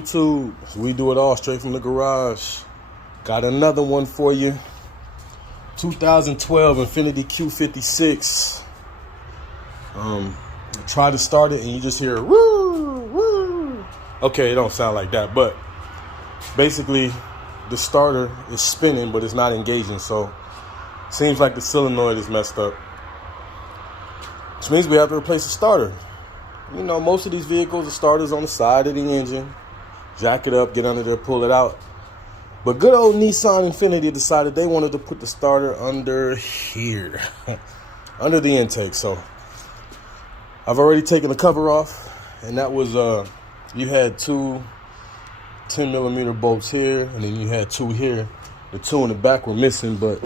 YouTube? We do it all straight from the garage. Got another one for you. 2012 Infiniti Qx56. Try to start it and you just hear woo, woo. Okay, it don't sound like that, but basically the starter is spinning, but it's not engaging. So seems like the solenoid is messed up, which means we have to replace the starter. You know, most of these vehicles, the starter's on the side of the engine. Jack it up, get under there, pull it out. But good old Nissan Infiniti decided they wanted to put the starter under here, under the intake. So I've already taken the cover off, and that was, you had two 10mm bolts here, and then you had two here. The two in the back were missing, but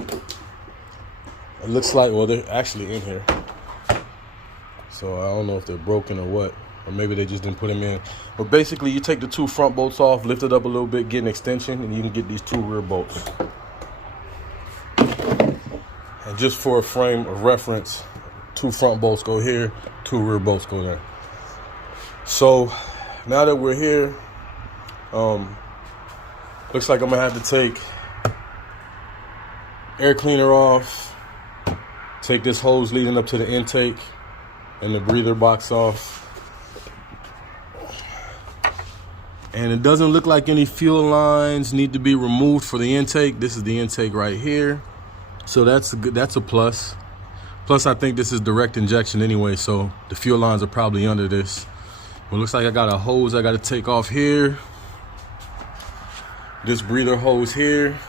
it looks like, well, they're actually in here. So I don't know if they're broken or what, or maybe they just didn't put them in. But basically, you take the two front bolts off, lift it up a little bit, get an extension, and you can get these two rear bolts. And just for a frame of reference, two front bolts go here, two rear bolts go there. So now that we're here, looks like I'm gonna have to take air cleaner off, take this hose leading up to the intake and the breather box off. And it doesn't look like any fuel lines need to be removed for the intake. This is the intake right here. So that's a plus. Plus, I think this is direct injection anyway, so the fuel lines are probably under this. Well, it looks like I got a hose I got to take off here. This breather hose here.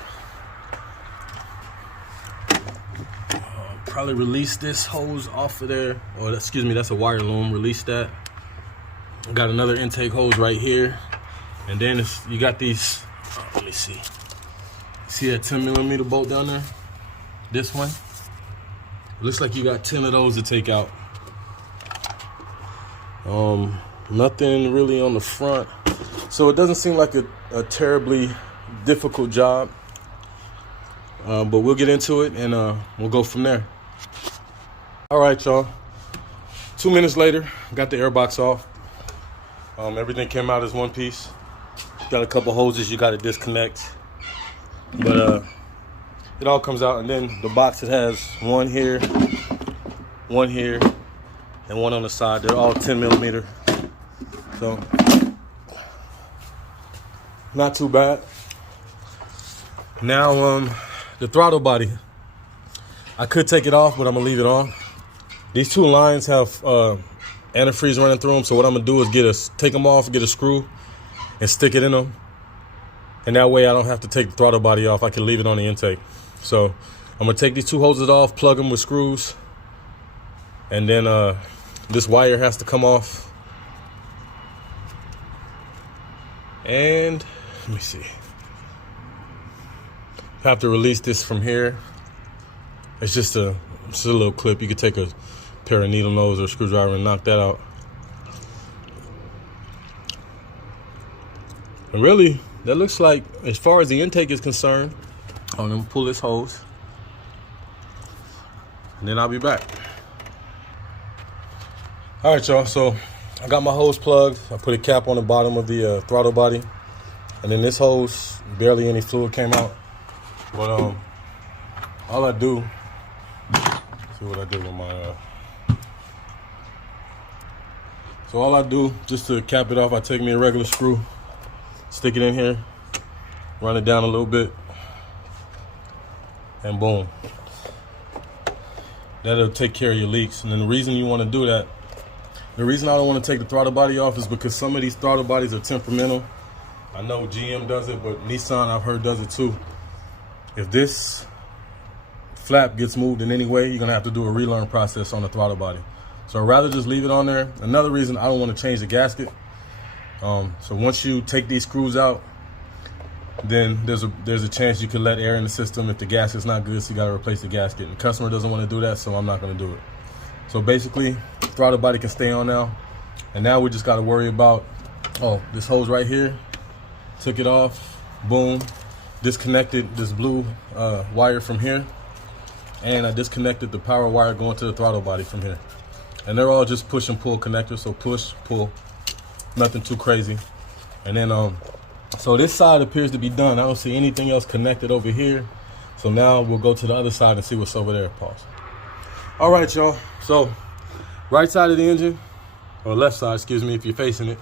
Probably release this hose off of there. Or excuse me, that's a wire loom. Release that. Got another intake hose right here. And then you got these, let me see. See that 10mm bolt down there? This one. Looks like you got 10 of those to take out. Nothing really on the front. So it doesn't seem like a terribly difficult job. But we'll get into it and we'll go from there. All right, y'all. 2 minutes later, got the airbox off. Everything came out as one piece. Got a couple hoses you got to disconnect. But it all comes out, and then the box, it has one here, and one on the side. They're all 10mm. So not too bad. Now the throttle body, I could take it off, but I'm gonna leave it on. These two lines have antifreeze running through them, so what I'm gonna do is take them off, get a screw and stick it in them, and that way I don't have to take the throttle body off. I can leave it on the intake. So I'm gonna take these two hoses off, plug them with screws, and then this wire has to come off. And let me see. Have to release this from here. It's just a little clip. You could take a pair of needle nose or a screwdriver and knock that out. And really, that looks like, as far as the intake is concerned, I'm gonna pull this hose, and then I'll be back. All right, y'all, so I got my hose plugged. I put a cap on the bottom of the throttle body, and then this hose, barely any fluid came out. But all I do, see what I did with my, so all I do, just to cap it off, I take me a regular screw, stick it in here, run it down a little bit, and boom. That'll take care of your leaks. And then the reason you want to do that, the reason I don't want to take the throttle body off is because some of these throttle bodies are temperamental. I know GM does it, but Nissan, I've heard, does it too. If this flap gets moved in any way, you're gonna have to do a relearn process on the throttle body. So I'd rather just leave it on there. Another reason I don't want to change the gasket. So once you take these screws out, then there's a chance you could let air in the system. If the gasket's not good, so you gotta replace the gasket. And the customer doesn't want to do that, so I'm not gonna do it. So basically, throttle body can stay on now. And now we just gotta worry about, this hose right here. Took it off, boom. Disconnected this blue wire from here. And I disconnected the power wire going to the throttle body from here. And they're all just push and pull connectors, so push, pull, nothing too crazy. And then so this side appears to be done. I don't see anything else connected over here. So now we'll go to the other side and see what's over there. Pause. All right, y'all. So right side of the engine, or left side, excuse me, if you're facing it.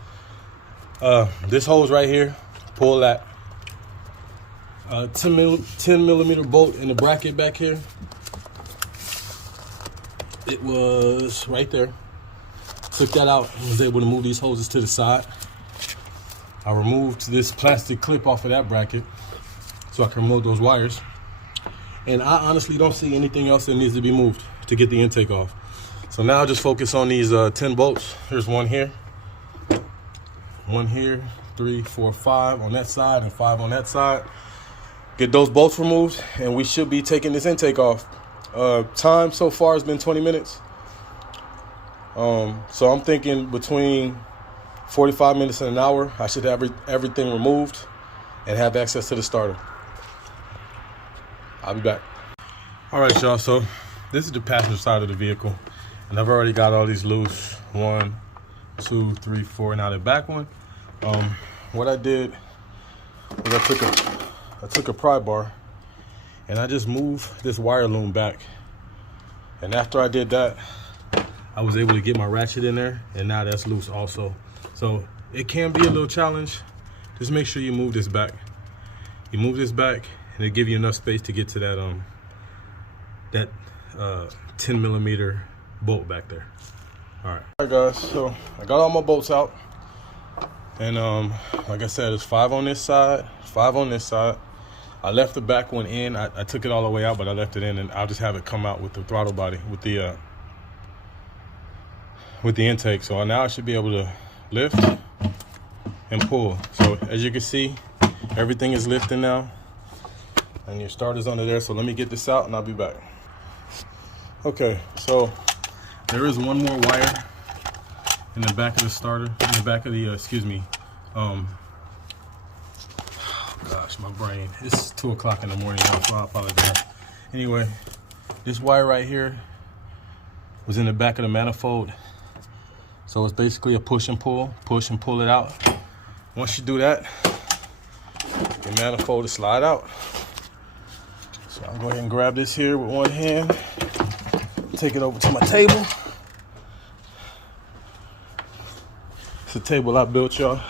This hose right here, pull that 10 millimeter bolt in the bracket back here. It was right there. Took that out and was able to move these hoses to the side. I removed this plastic clip off of that bracket so I can remove those wires. And I honestly don't see anything else that needs to be moved to get the intake off. So now I'll just focus on these 10 bolts. Here's one here, 3, 4, 5 on that side and 5 on that side. Get those bolts removed and we should be taking this intake off. Time so far has been 20 minutes. So I'm thinking between 45 minutes and an hour, I should have everything removed and have access to the starter. I'll be back. All right, y'all, so this is the passenger side of the vehicle, and I've already got all these loose. 1, 2, 3, 4, now the back one. What I did was I took a pry bar and I just moved this wire loom back. And after I did that, I was able to get my ratchet in there, and now that's loose also. So it can be a little challenge. Just make sure you move this back. You move this back and it'll give you enough space to get to that 10 millimeter bolt back there. All right, guys, so I got all my bolts out. And like I said, it's 5 on this side, 5 on this side. I left the back one in. I took it all the way out, but I left it in, and I'll just have it come out with the throttle body, with the intake. So now I should be able to lift and pull. So as you can see, everything is lifting now, and your starter's under there. So let me get this out and I'll be back. Okay, so there is one more wire in the back of the starter, in the back of the, gosh, my brain. It's 2 o'clock in the morning now, so I apologize. Anyway, this wire right here was in the back of the manifold. So it's basically a push and pull it out. Once you do that, your manifold will slide out. So I'll go ahead and grab this here with one hand, take it over to my table. It's a table I built, y'all,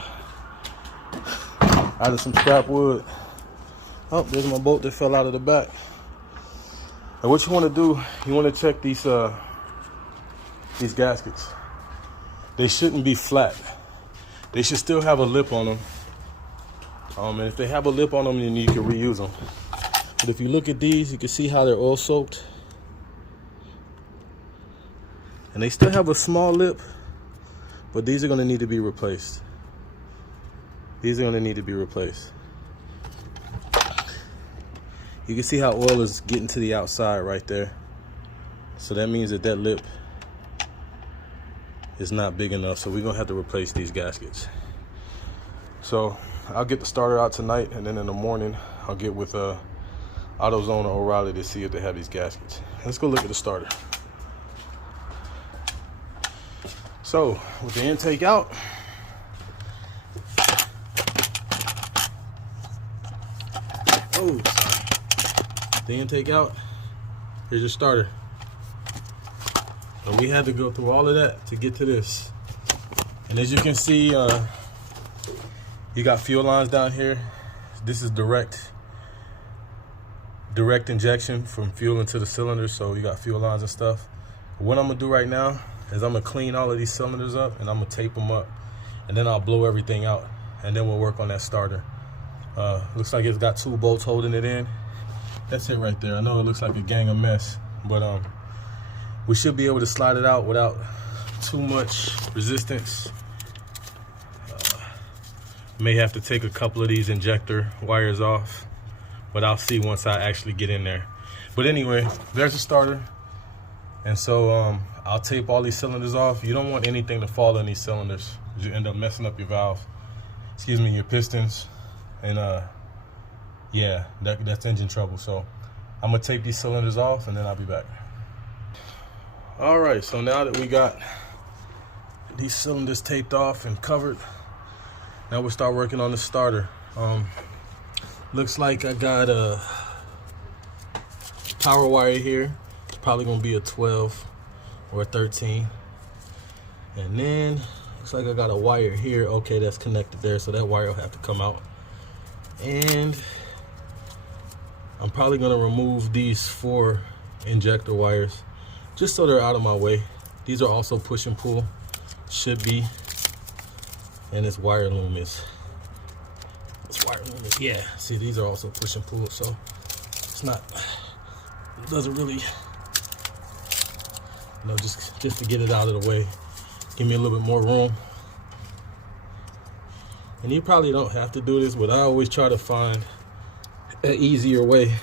out of some scrap wood. Oh, there's my bolt that fell out of the back. And what you want to do, you want to check these gaskets. They shouldn't be flat. They should still have a lip on them. And if they have a lip on them, then you can reuse them. But if you look at these, you can see how they're oil soaked. And they still have a small lip, but these are going to need to be replaced. These are going to need to be replaced. You can see how oil is getting to the outside right there. So that means that lip is not big enough. So we're going to have to replace these gaskets. So I'll get the starter out tonight, and then in the morning I'll get with AutoZone or O'Reilly to see if they have these gaskets. Let's go look at the starter. So with the intake out, the intake out, here's your starter. And we had to go through all of that to get to this. And as you can see, you got fuel lines down here. This is direct injection from fuel into the cylinder, so you got fuel lines and stuff. What I'm gonna do right now is I'm gonna clean all of these cylinders up and I'm gonna tape them up, and then I'll blow everything out, and then we'll work on that starter. Looks like it's got 2 bolts holding it in. That's it right there. I know it looks like a gang of mess, but we should be able to slide it out without too much resistance. May have to take a couple of these injector wires off, but I'll see once I actually get in there. But anyway, there's the starter. And so I'll tape all these cylinders off. You don't want anything to fall in these cylinders. You end up messing up your valve, your pistons. And yeah, that's engine trouble. So I'm gonna tape these cylinders off and then I'll be back. All right, so now that we got these cylinders taped off and covered, Now we'll start working on the starter. Looks like I got a power wire here. It's probably gonna be a 12 or a 13. And then looks like I got a wire here. Okay, that's connected there, so that wire will have to come out. And I'm probably gonna remove these 4 injector wires just so they're out of my way. These are also push and pull, should be. And this wire loom is, yeah. See, these are also push and pull, so it's not, it doesn't really, just to get it out of the way, give me a little bit more room. And you probably don't have to do this, but I always try to find an easier way.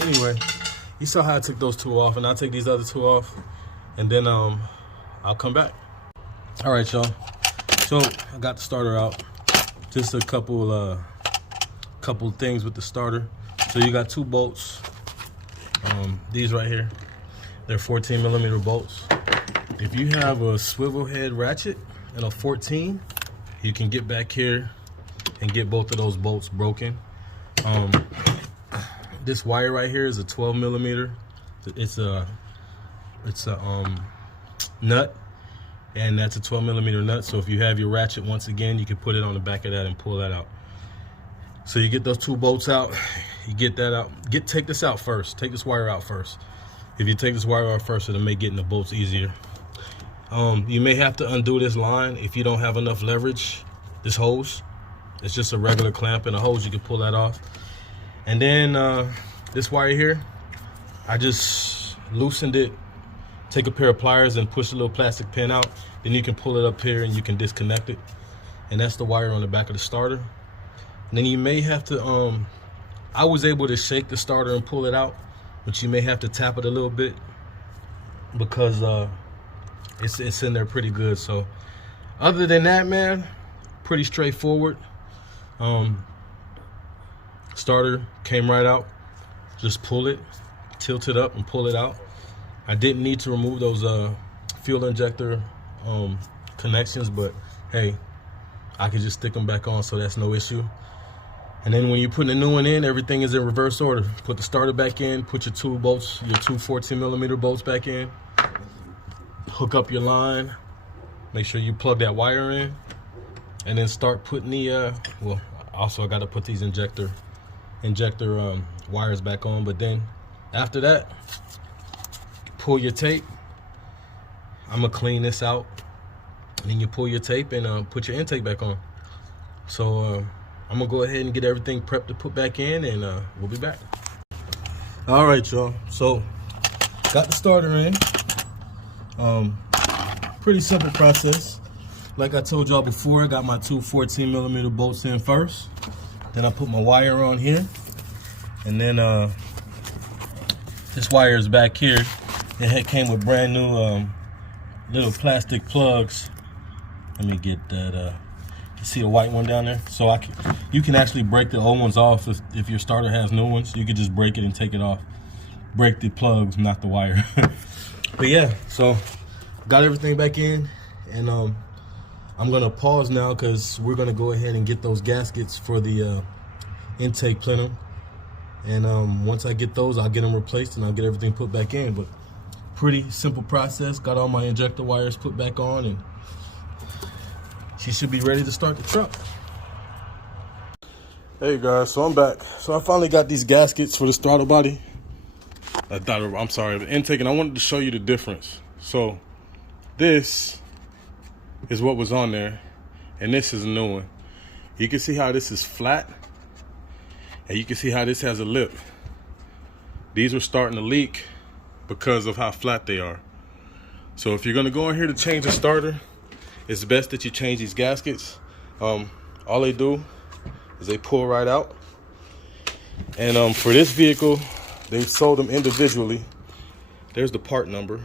Anyway, you saw how I took those 2 off, and I'll take these other 2 off, and then I'll come back. All right, y'all. So I got the starter out. Just a couple things with the starter. So you got 2 bolts. These right here, they're 14mm bolts. If you have a swivel head ratchet and a 14, you can get back here and get both of those bolts broken. This wire right here is a 12mm. It's a nut, and that's a 12mm nut. So if you have your ratchet, once again, you can put it on the back of that and pull that out. So you get those 2 bolts out, you get that out. Take this out first. Take this wire out first. If you take this wire out first, it'll make getting the bolts easier. You may have to undo this line if you don't have enough leverage. This hose, it's just a regular clamp and a hose. You can pull that off. And then this wire here, I just loosened it. Take a pair of pliers and push a little plastic pin out. Then you can pull it up here and you can disconnect it. And that's the wire on the back of the starter. And then you may have to, I was able to shake the starter and pull it out, but you may have to tap it a little bit because it's in there pretty good. So other than that, man, pretty straightforward. Starter came right out. Just pull it, tilt it up and pull it out. I didn't need to remove those fuel injector connections, but hey, I could just stick them back on, so that's no issue. And then when you're putting a new one in, everything is in reverse order. Put the starter back in, put your 2 bolts, your 2 14mm bolts back in, hook up your line, make sure you plug that wire in, and then start putting the, well, also I gotta put these injector wires back on. But then after that, pull your tape. I'm gonna clean this out, and then you pull your tape and put your intake back on. So I'm gonna go ahead and get everything prepped to put back in, and we'll be back. All right, y'all. So got the starter in. Pretty simple process. Like I told y'all before, I got my 2 14mm bolts in first. Then I put my wire on here, and then this wire is back here. It came with brand new little plastic plugs. Let me get that. You see a white one down there? So you can actually break the old ones off if your starter has new ones. You could just break it and take it off. Break the plugs, not the wire. But yeah, so got everything back in, and I'm gonna pause now because we're gonna go ahead and get those gaskets for the intake plenum. And once I get those, I'll get them replaced and I'll get everything put back in. But pretty simple process. Got all my injector wires put back on, and she should be ready to start the truck. Hey guys, so I'm back. So I finally got these gaskets for the throttle body. I'm sorry, the intake, and I wanted to show you the difference. So this is what was on there, and this is a new one. You can see how this is flat, and you can see how this has a lip. These were starting to leak because of how flat they are. So if you're gonna go in here to change the starter, it's best that you change these gaskets. All they do is they pull right out. And for this vehicle, they sold them individually. There's the part number.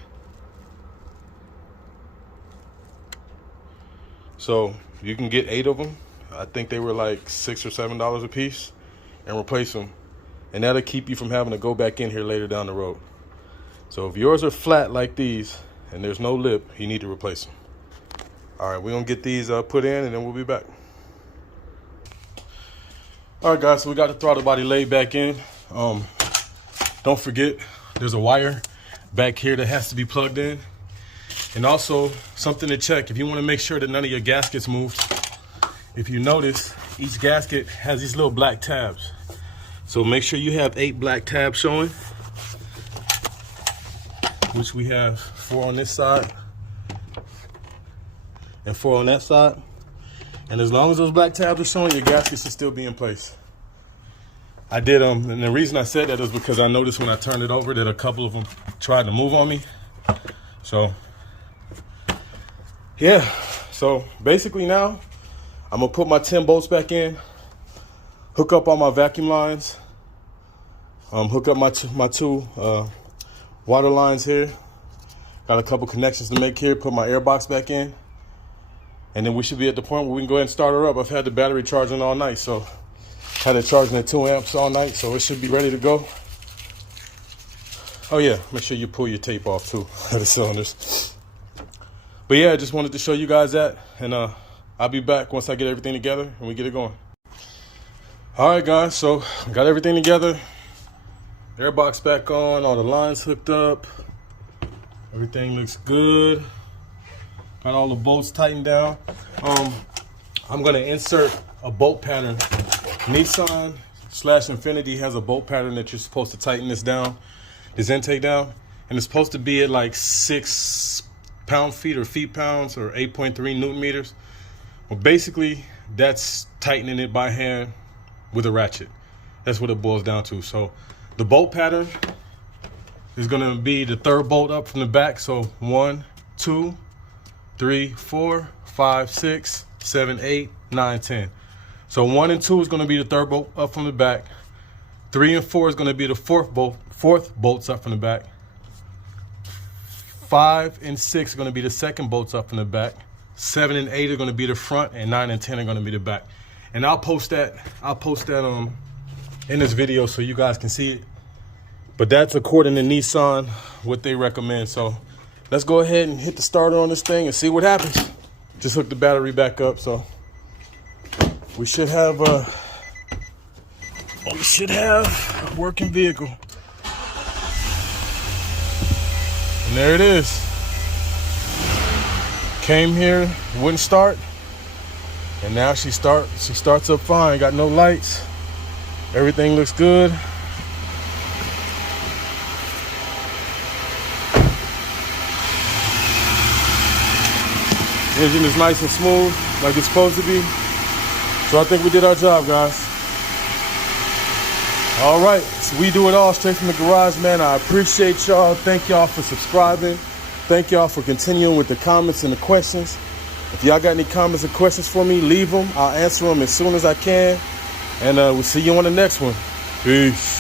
So you can get 8 of them. I think they were like $6 or $7 a piece, and replace them. And that'll keep you from having to go back in here later down the road. So if yours are flat like these and there's no lip, you need to replace them. All right, we're gonna get these put in and then we'll be back. All right, guys, so we got the throttle body laid back in. Don't forget, there's a wire back here that has to be plugged in. And also, something to check, if you wanna make sure that none of your gaskets moved, if you notice, each gasket has these little black tabs. So make sure you have 8 black tabs showing, which we have 4 on this side and 4 on that side. And as long as those black tabs are showing, your gaskets should still be in place. I did, and the reason I said that is because I noticed when I turned it over that a couple of them tried to move on me. So, yeah. So basically now, I'm gonna put my 10 bolts back in, hook up all my vacuum lines, hook up my two water lines here. Got a couple connections to make here, put my air box back in. And then we should be at the point where we can go ahead and start her up. I've had the battery charging all night, so had it charging at 2 amps all night, so it should be ready to go. Oh yeah, make sure you pull your tape off too, the cylinders. But yeah, I just wanted to show you guys that, and I'll be back once I get everything together and we get it going. All right, guys, so got everything together. Airbox back on, all the lines hooked up. Everything looks good. Got all the bolts tightened down. I'm gonna insert a bolt pattern. Nissan/Infiniti has a bolt pattern that you're supposed to tighten this down, this intake down, and it's supposed to be at like 6 pound-feet or feet-pounds or 8.3 Newton meters. Well, basically, that's tightening it by hand with a ratchet. That's what it boils down to. So the bolt pattern is gonna be the 3rd bolt up from the back. So 1, 2, 3, 4, 5, 6, 7, 8, 9, 10. So 1 and 2 is going to be the 3rd bolt up from the back. 3 and 4 is going to be the 4th bolts up from the back. 5 and 6 are going to be the 2nd bolts up from the back. 7 and 8 are going to be the front, and 9 and 10 are going to be the back. And I'll post that in this video so you guys can see it. But that's according to Nissan, what they recommend. So let's go ahead and hit the starter on this thing and see what happens. Just hook the battery back up, so we should have a working vehicle. And there it is. Came here, wouldn't start, and now she starts up fine. Got no lights. Everything looks good. Engine is nice and smooth, like it's supposed to be. So I think we did our job, guys. All right, so we do it all straight from the garage, man. I appreciate y'all. Thank y'all for subscribing. Thank y'all for continuing with the comments and the questions. If y'all got any comments or questions for me, leave them. I'll answer them as soon as I can. And we'll see you on the next one. Peace.